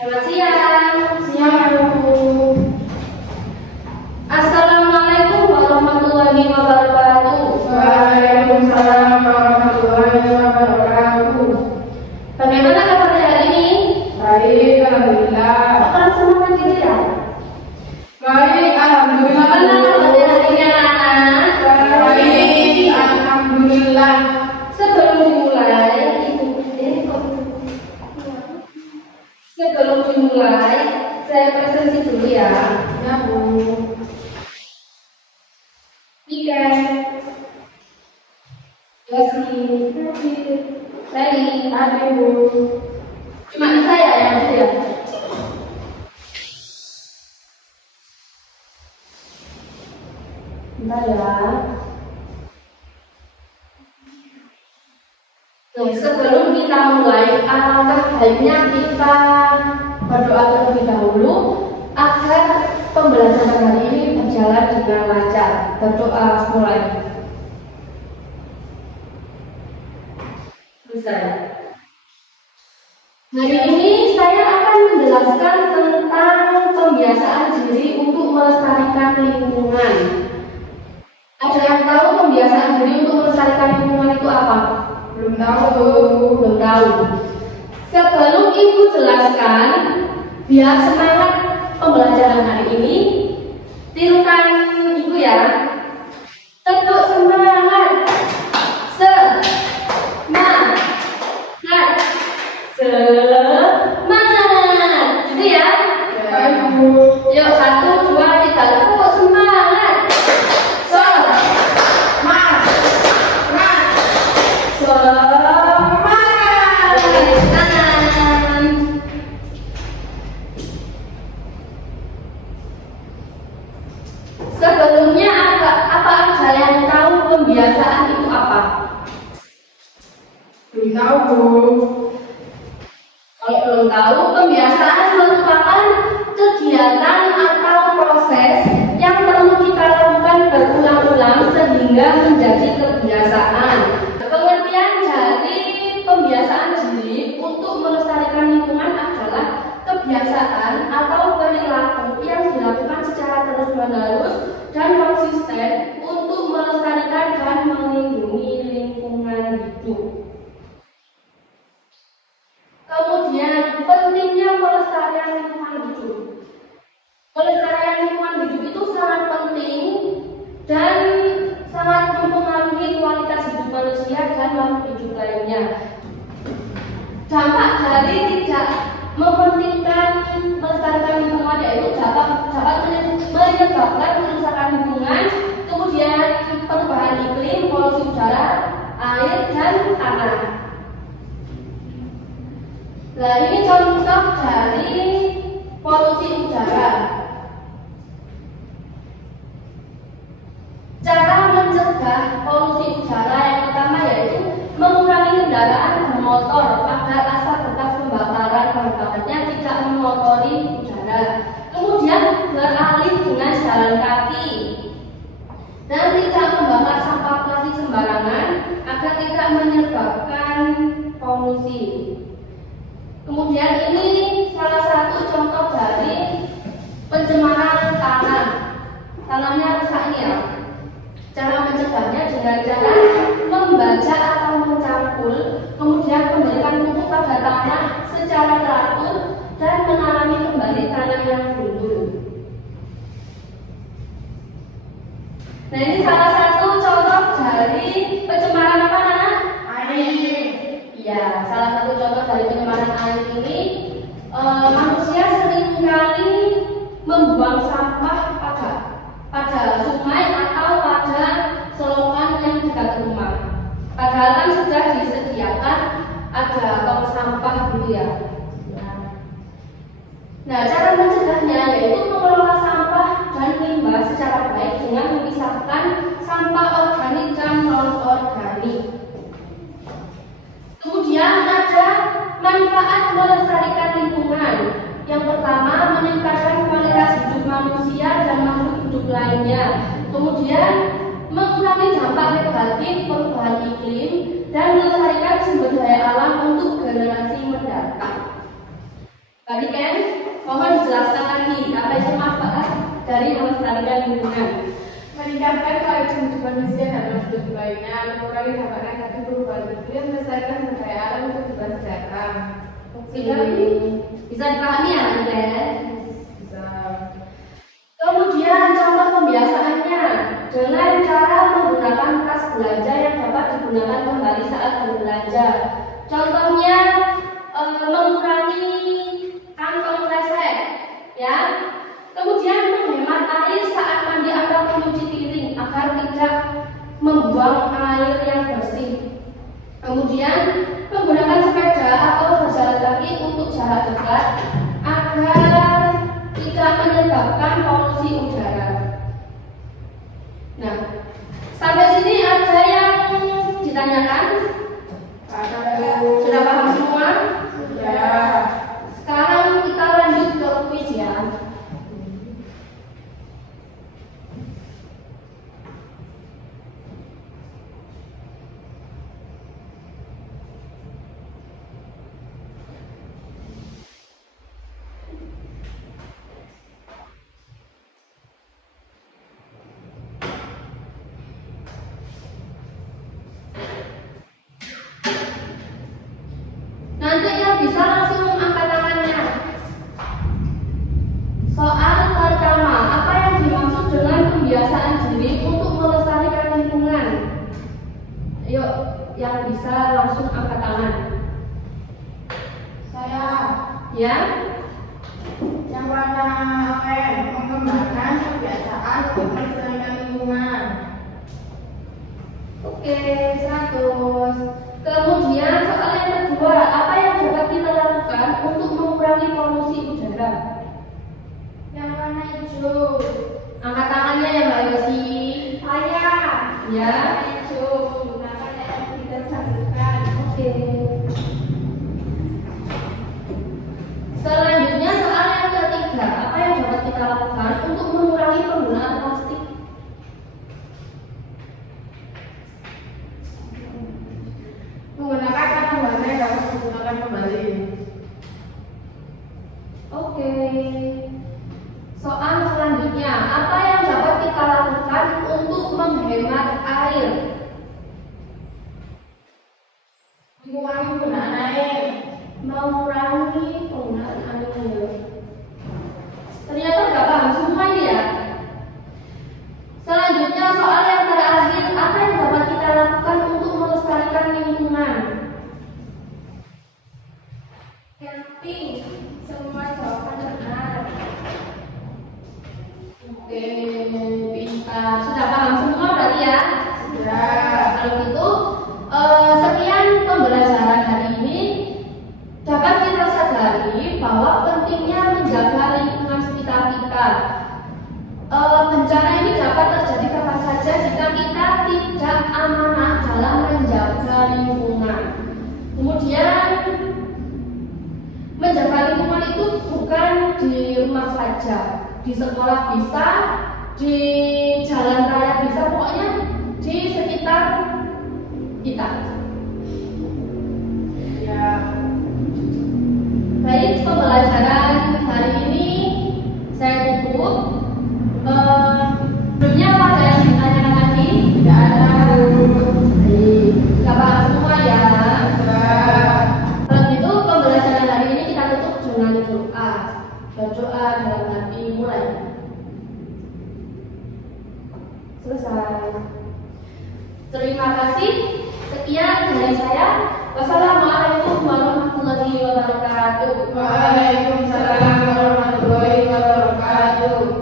Selamat siang. Siang, Bu. Assalamualaikum warahmatullahi wabarakatuh. Waalaikumsalam warahmatullahi wabarakatuh. Bagaimana kabarnya hari ini? Baik, alhamdulillah. Kok orang semangat gitu ya? Baik, alhamdulillah. Bagaimana kabarnya hari ini anak-anak? Baik, alhamdulillah. Sebelum dimulai, saya presentasi dulu ya. Ya, Bu. Tiket, Leli, Ada, Bu. cuma saya yang ada ya. Bentar ya. Nah, sebelum kita mulai, alangkah baiknya kita berdoa terlebih dahulu agar pembelajaran hari ini berjalan dengan lancar. Berdoa mulai. Selesai. Hari ini saya akan menjelaskan tentang pembiasaan diri untuk melestarikan lingkungan. Ada yang tahu pembiasaan diri untuk melestarikan lingkungan itu apa? Belum tahu, Bu. Belum tahu. Sebelum Ibu jelaskan, biar semangat pembelajaran hari ini, tirukan Ibu ya. Tetap semangat. Semangat. Gitu ya. Baik, Bu. Yuk, 1, 2, 3. Tetap semangat. Semangat. Semangat. Tangan. Sebelumnya apa aja yang tahu pembiasaan itu apa? Belum tahu, Bu. Kalau belum tahu, pembiasaan merupakan kegiatan atau proses yang perlu kita lakukan berulang-ulang sehingga menjadi kebiasaan. Pengertian dari pembiasaan diri untuk melestarikan lingkungan adalah kebiasaan atau perilaku yang dilakukan secara terus-menerus dan konsisten untuk melestarikan dan melindungi lingkungan hidup. Kemudian pentingnya pelestarian lingkungan hidup. Pelestarian lingkungan hidup itu sangat penting dan sangat mempengaruhi kualitas hidup manusia dan makhluk hidup lainnya. Dampak dari tidak mementingkan melestarikan lingkungan yaitu dapat menyebabkan kerusakan lingkungan, kemudian perubahan iklim, polusi udara, air, dan tanah. Nah, ini contoh dari polusi udara. Cara mencegah polusi udara yang pertama yaitu mengurangi kendaraan bermotor agar asap bekas pembakaran bahan bakarnya tidak mengotori udara. Kemudian beralih dengan jalan kaki dan tidak membakar sampah plastik sembarangan agar tidak menyebabkan polusi. Kemudian ini salah satu contoh dari pencemaran tanah. Tanahnya rusak ini ya. Cara mencegahnya dengan cara membaca atau mencangkul, kemudian memberikan pupuk pada tanah secara teratur dan menanami kembali tanah yang gundul. Nah, ini salah satu contoh dari pencemaran apa, Nana? Air. Ya, salah satu contoh dari pencemaran air ini, manusia seringkali membuang sampah pada sungai atau pada selokan yang dekat rumah. Padahal kan sudah disediakan ada tong sampah gitu ya. Nah, cara mencegahnya yaitu mengelola sampah dan limbah secara baik dengan memisahkan sampah organik dan non-organik. Kemudian ada manfaat melestarikan lingkungan. Yang pertama, meningkatkan kualitas hidup manusia dan makhluk hidup lainnya. Kemudian, mengurangi dampak negatif perubahan iklim dan melestarikan sumber daya alam untuk generasi mendatang. Tadi kan, mohon dijelaskan lagi apa itu manfaat dari melestarikan lingkungan. Meningkatkan kualitas kehidupan manusia dan makhluk lainnya, mengurangi dampak negatif perubahan iklim, melestarikan budaya alam untuk bebas sejahtera. Sehingga bisa dipahami ya, Niken? Bisa. Kemudian contoh pembiasaannya dengan cara menggunakan tas belanja yang dapat digunakan kembali saat berbelanja. Contohnya mengurangi kantong kresek, ya. Kemudian menghemat air saat mandi atau mencuci piring agar tidak membuang air yang bersih. Kemudian menggunakan sepeda atau berjalan kaki untuk jarak dekat agar tidak menyebabkan polusi udara. Nah, sampai sini ada yang ditanyakan? Sudah paham semua? Ya. Sekarang kita lanjut ke kuis ya. Nanti yang bisa langsung angkat tangannya. Soal pertama, apa yang dimaksud dengan pembiasaan diri untuk melestarikan lingkungan? Yuk, yang bisa langsung angkat tangan. Saya Ya, yang pertama mengembangkan kebiasaan untuk melestarikan lingkungan. oke, 100. Kemudian soal yang kedua, apa yang dapat kita lakukan untuk mengurangi polusi udara? Yang warna hijau. Angkat tangannya ya Mbak Yosi. Saya Ya, hijau menggunakan energi terbarukan. oke. Selanjutnya soal yang ketiga, apa yang dapat kita lakukan untuk mengurangi penggunaan plastik? Menggunakan kantong belanja yang dapat digunakan kembali. Oke. Soal selanjutnya, apa yang dapat kita lakukan untuk menghemat air? Mengurangi penggunaan air. Mengurangi penggunaan air. Ternyata nggak paham semua ini ya. Selanjutnya soal yang terakhir, apa yang dapat kita lakukan untuk melestarikan lingkungan? Camping. Semua jawaban benar. Oke, pintar. Sudah paham semua berarti ya? Ya. Kalau gitu, sekian pembelajaran hari ini. Dapat kita sadari bahwa pentingnya menjaga lingkungan sekitar kita. Bencana ini dapat terjadi kapan saja jika kita tidak amanah dalam menjaga lingkungan. Kemudian menjaga lingkungan itu bukan di rumah saja, di sekolah bisa, di jalan raya bisa, pokoknya di sekitar kita. Ya. Baik, pembelajaran hari ini saya tutup. Sebelumnya apa ada yang ditanyakan lagi? Tidak ada. Baik, nggak paham semua ya. Ya. Kalau gitu pembelajaran hari ini kita tutup dengan doa. Berdoa dalam hati mulai. Selesai. Terima kasih. Sekian dari saya. Wassalamualaikum warahmatullahi wabarakatuh. Waalaikumsalam warahmatullahi wabarakatuh.